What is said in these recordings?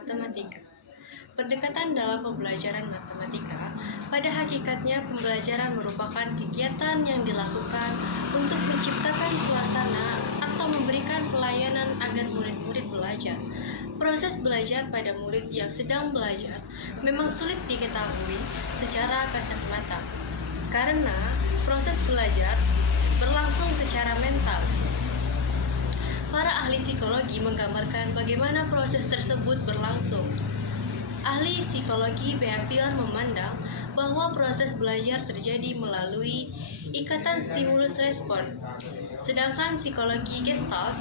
matematika. Pendekatan dalam pembelajaran matematika, pada hakikatnya pembelajaran merupakan kegiatan yang dilakukan untuk menciptakan suasana atau memberikan pelayanan agar murid-murid belajar. Proses belajar pada murid yang sedang belajar memang sulit diketahui secara kasat mata, karena proses belajar berlangsung secara mental. Para ahli psikologi menggambarkan bagaimana proses tersebut berlangsung. Ahli psikologi behavior memandang bahwa proses belajar terjadi melalui ikatan stimulus-respon, sedangkan psikologi Gestalt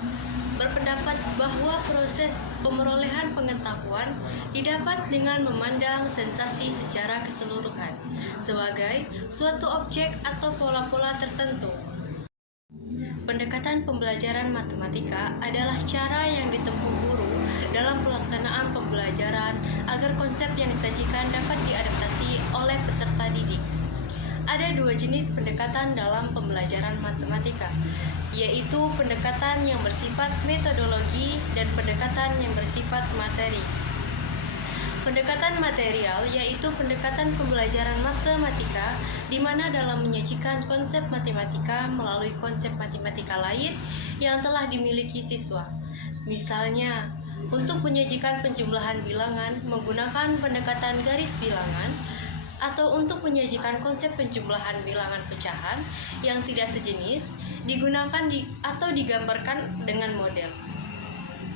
berpendapat bahwa proses pemerolehan pengetahuan didapat dengan memandang sensasi secara keseluruhan sebagai suatu objek atau pola-pola tertentu. Pendekatan pembelajaran matematika adalah cara yang ditempuh guru dalam pelaksanaan pembelajaran agar konsep yang disajikan dapat diadaptasi oleh peserta didik. Ada dua jenis pendekatan dalam pembelajaran matematika, yaitu pendekatan yang bersifat metodologi dan pendekatan yang bersifat materi. Pendekatan material yaitu pendekatan pembelajaran matematika di mana dalam menyajikan konsep matematika melalui konsep matematika lain yang telah dimiliki siswa. Misalnya, untuk menyajikan penjumlahan bilangan menggunakan pendekatan garis bilangan, atau untuk menyajikan konsep penjumlahan bilangan pecahan yang tidak sejenis digunakan atau digambarkan dengan model.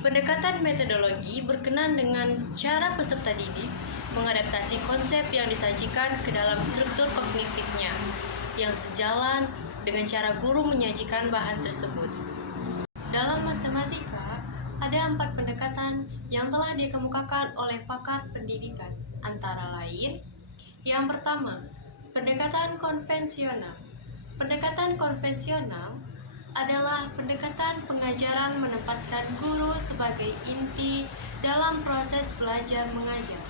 Pendekatan metodologi berkenan dengan cara peserta didik mengadaptasi konsep yang disajikan ke dalam struktur kognitifnya yang sejalan dengan cara guru menyajikan bahan tersebut. Dalam matematika, ada 4 pendekatan yang telah dikemukakan oleh pakar pendidikan, antara lain: yang pertama, pendekatan konvensional. Pendekatan konvensional adalah pendekatan pengajaran menempatkan guru sebagai inti dalam proses belajar mengajar.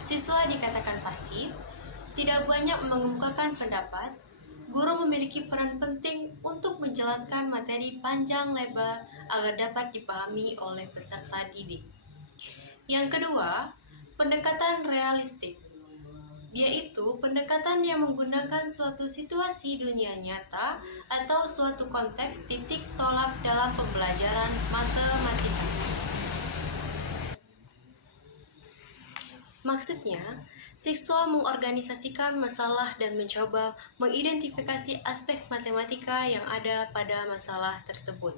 Siswa dikatakan pasif, tidak banyak mengemukakan pendapat. Guru memiliki peran penting untuk menjelaskan materi panjang lebar agar dapat dipahami oleh peserta didik. Yang kedua, pendekatan realistik, yaitu pendekatan yang menggunakan suatu situasi dunia nyata atau suatu konteks titik tolak dalam pembelajaran matematika. Maksudnya, siswa mengorganisasikan masalah dan mencoba mengidentifikasi aspek matematika yang ada pada masalah tersebut.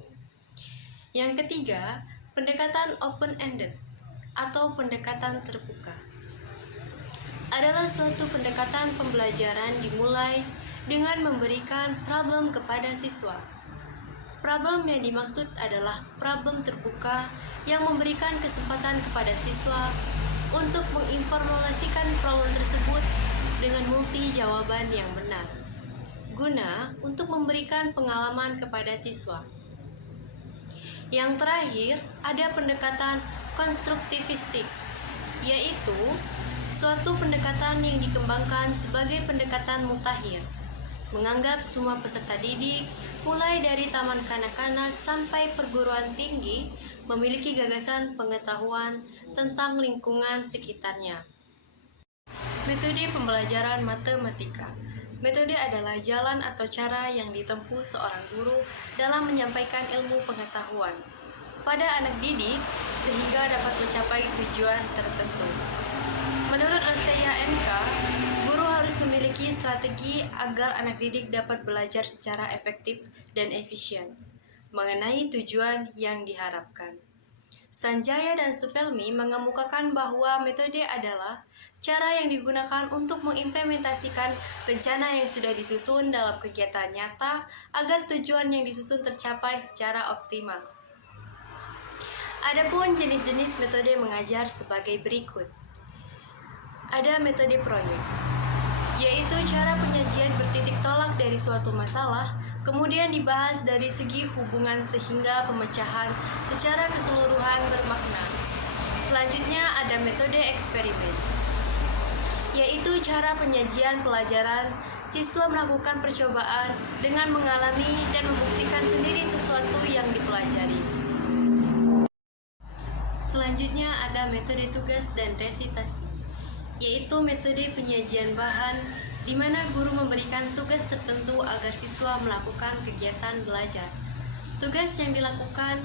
Yang ketiga, pendekatan open-ended atau pendekatan terbuka adalah suatu pendekatan pembelajaran dimulai dengan memberikan problem kepada siswa. Problem yang dimaksud adalah problem terbuka yang memberikan kesempatan kepada siswa untuk menginformasikan problem tersebut dengan multi jawaban yang benar, guna untuk memberikan pengalaman kepada siswa. Yang terakhir, ada pendekatan konstruktivistik, yaitu suatu pendekatan yang dikembangkan sebagai pendekatan mutakhir, menganggap semua peserta didik, mulai dari taman kanak-kanak sampai perguruan tinggi, memiliki gagasan pengetahuan tentang lingkungan sekitarnya. Metode pembelajaran matematika. Metode adalah jalan atau cara yang ditempuh seorang guru dalam menyampaikan ilmu pengetahuan pada anak didik sehingga dapat mencapai tujuan tertentu. Menurut Rosteya NK, guru harus memiliki strategi agar anak didik dapat belajar secara efektif dan efisien mengenai tujuan yang diharapkan. Sanjaya dan Sufelmi mengemukakan bahwa metode adalah cara yang digunakan untuk mengimplementasikan rencana yang sudah disusun dalam kegiatan nyata agar tujuan yang disusun tercapai secara optimal. Adapun jenis-jenis metode mengajar sebagai berikut. Ada metode proyek, yaitu cara penyajian bertitik tolak dari suatu masalah, kemudian dibahas dari segi hubungan sehingga pemecahan secara keseluruhan bermakna. Selanjutnya ada metode eksperimen, yaitu cara penyajian pelajaran, siswa melakukan percobaan dengan mengalami dan membuktikan sendiri sesuatu yang dipelajari. Selanjutnya Selanjutnya ada metode tugas dan resitasi, yaitu metode penyajian bahan di mana guru memberikan tugas tertentu agar siswa melakukan kegiatan belajar. Tugas yang dilakukan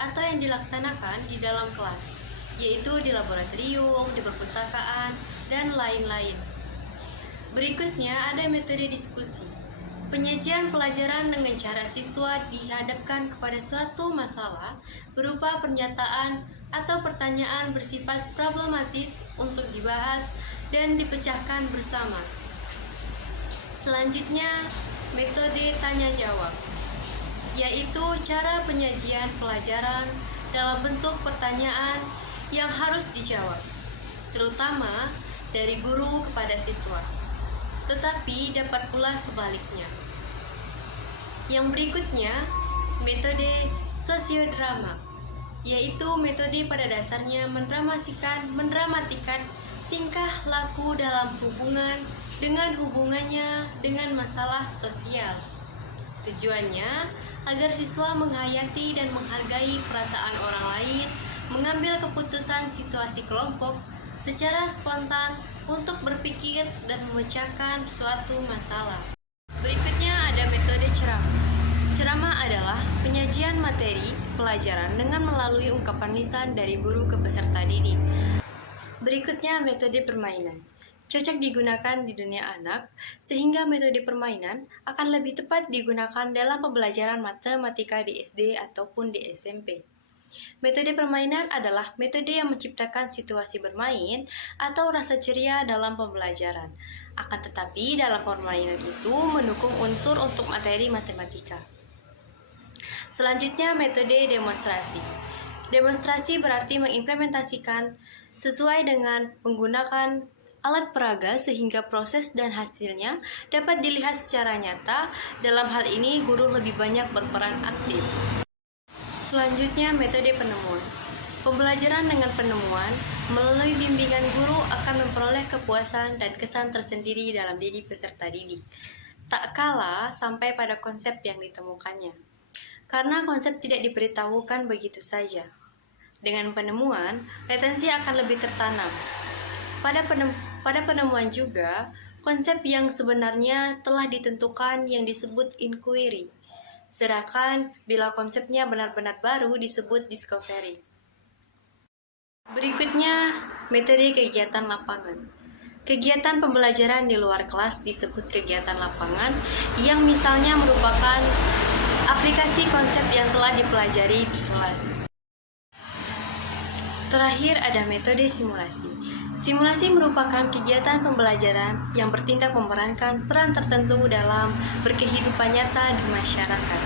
atau yang dilaksanakan di dalam kelas, yaitu di laboratorium, di perpustakaan, dan lain-lain. Berikutnya ada metode diskusi. Penyajian pelajaran dengan cara siswa dihadapkan kepada suatu masalah berupa pernyataan atau pertanyaan bersifat problematis untuk dibahas dan dipecahkan bersama. Selanjutnya, metode tanya jawab, yaitu cara penyajian pelajaran dalam bentuk pertanyaan yang harus dijawab, terutama dari guru kepada siswa, tetapi dapat pula sebaliknya. Yang berikutnya, metode sosiodrama, yaitu metode pada dasarnya mendramatikan tingkah laku dalam hubungan dengan hubungannya dengan masalah sosial. Tujuannya agar siswa menghayati dan menghargai perasaan orang lain, mengambil keputusan situasi kelompok secara spontan untuk berpikir dan memecahkan suatu masalah. Berikutnya ada metode ceramah. Ceramah adalah penyajian materi pelajaran dengan melalui ungkapan lisan dari guru ke peserta didik. Berikutnya metode permainan. Cocok digunakan di dunia anak, sehingga metode permainan akan lebih tepat digunakan dalam pembelajaran matematika di SD ataupun di SMP. Metode permainan adalah metode yang menciptakan situasi bermain atau rasa ceria dalam pembelajaran. Akan tetapi dalam permainan itu mendukung unsur untuk materi matematika. Selanjutnya metode demonstrasi. Demonstrasi berarti mengimplementasikan sesuai dengan menggunakan alat peraga sehingga proses dan hasilnya dapat dilihat secara nyata. Dalam hal ini guru lebih banyak berperan aktif. Selanjutnya metode penemuan. Pembelajaran dengan penemuan melalui bimbingan guru akan memperoleh kepuasan dan kesan tersendiri dalam diri peserta didik, tak kalah sampai pada konsep yang ditemukannya. Karena konsep tidak diberitahukan begitu saja. Dengan penemuan, retensi akan lebih tertanam. Pada penemuan juga, konsep yang sebenarnya telah ditentukan yang disebut inquiry. Sedangkan bila konsepnya benar-benar baru disebut discovery. Berikutnya, metode kegiatan lapangan. Kegiatan pembelajaran di luar kelas disebut kegiatan lapangan yang misalnya merupakan aplikasi konsep yang telah dipelajari di kelas. Terakhir ada metode simulasi. Simulasi merupakan kegiatan pembelajaran yang bertindak memerankan peran tertentu dalam berkehidupan nyata di masyarakat.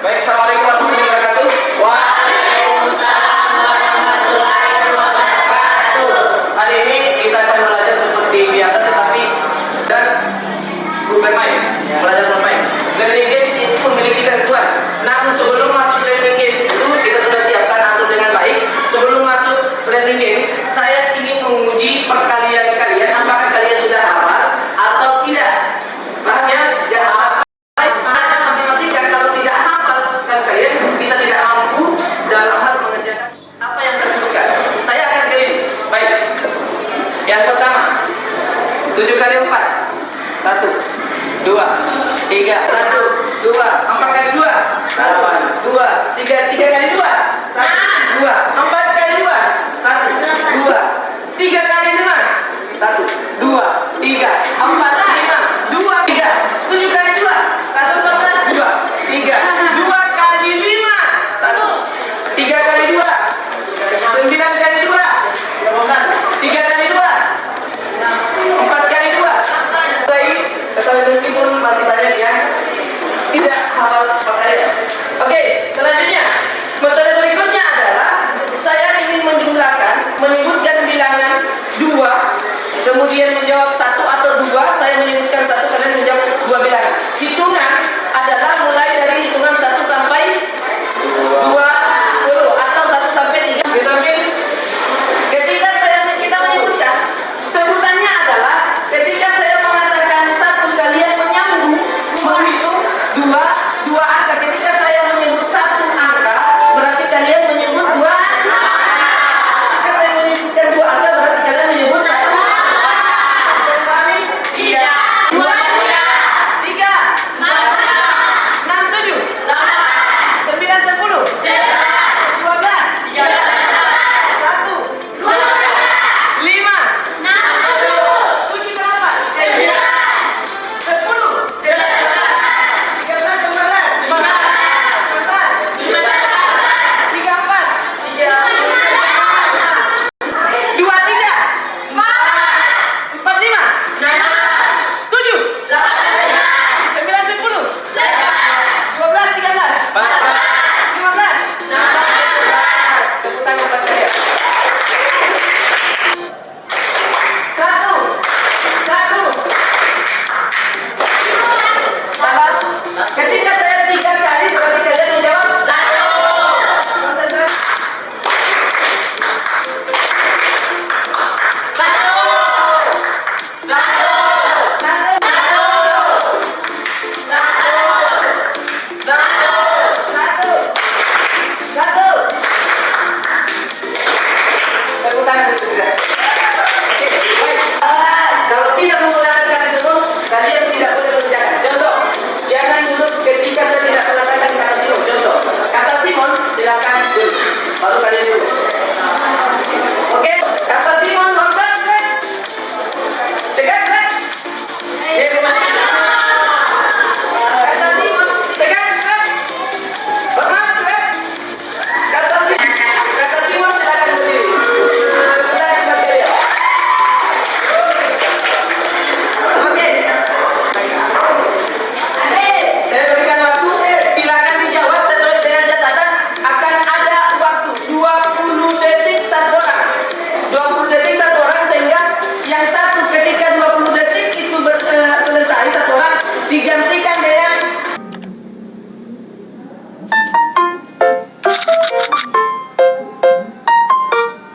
Baik, assalamualaikum warahmatullahi wabarakatuh. Waalaikumsalam warahmatullahi wabarakatuh. Hari ini kita akan belajar seperti biasa, tetapi dan bermain, belajar bermain. Learning games itu memiliki ketentuan. Namun sebelum masuk learning games itu kita sudah siapkan atur dengan baik. Sebelum masuk learning game, saya ingin menguji perkalian kalian. Apakah kalian sudah hafal atau tidak? Paham ya? Jangan sampai kita tidak mampu dalam hal mengerjakan apa yang saya sebutkan. Saya akan kirim. Baik. Yang pertama, 7 kali 4. 1, 2, 3, 1, 2, 4 kali 2, 1, 2, 3 kali 2, 1, 2, 4.